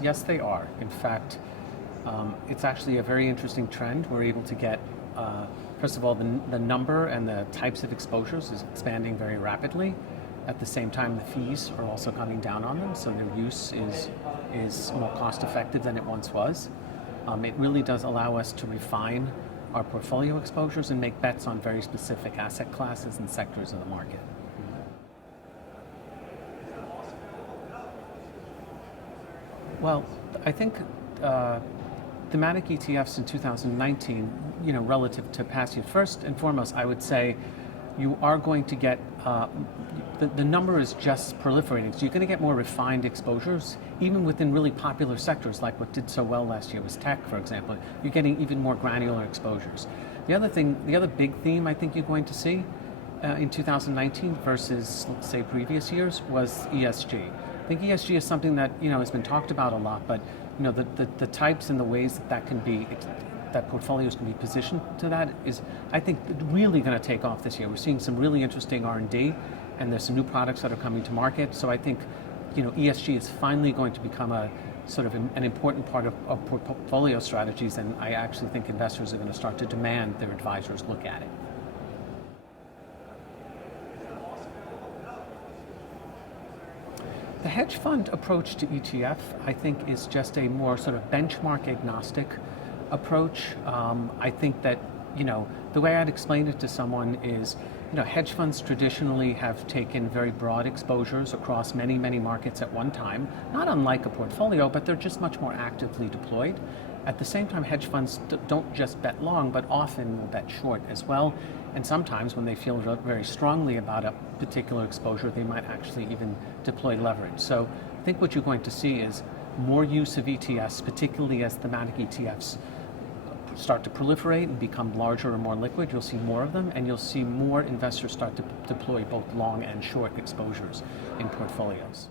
Yes, they are. In fact, it's actually a very interesting trend. We're able to get, first of all, the number and the types of exposures is expanding very rapidly. At the same time, the fees are also coming down on them, so their use is more cost effective than it once was. It really does allow us to refine our portfolio exposures and make bets on very specific asset classes and sectors of the market. Well, I think thematic ETFs in 2019, relative to past years, first and foremost, I would say you are going to get, the number is just proliferating. So you're going to get more refined exposures, even within really popular sectors, like what did so well last year was tech, for example. You're getting even more granular exposures. The other big theme I think you're going to see in 2019 versus, let's say, previous years was ESG. I think ESG is something that has been talked about a lot, but the types and the ways that can be, that portfolios can be positioned to that is, I think, really going to take off this year. We're seeing some really interesting R&D, and there's some new products that are coming to market. So I think ESG is finally going to become a sort of an important part of portfolio strategies, and I actually think investors are going to start to demand their advisors look at it. The hedge fund approach to ETF, I think, is just a more sort of benchmark agnostic approach. I think that, the way I'd explain it to someone is, hedge funds traditionally have taken very broad exposures across many, many markets at one time, not unlike a portfolio, but they're just much more actively deployed. At the same time, hedge funds don't just bet long, but often will bet short as well. And sometimes when they feel very strongly about a particular exposure, they might actually even deploy leverage. So I think what you're going to see is more use of ETFs, particularly as thematic ETFs start to proliferate and become larger and more liquid. You'll see more of them, and you'll see more investors start to deploy both long and short exposures in portfolios.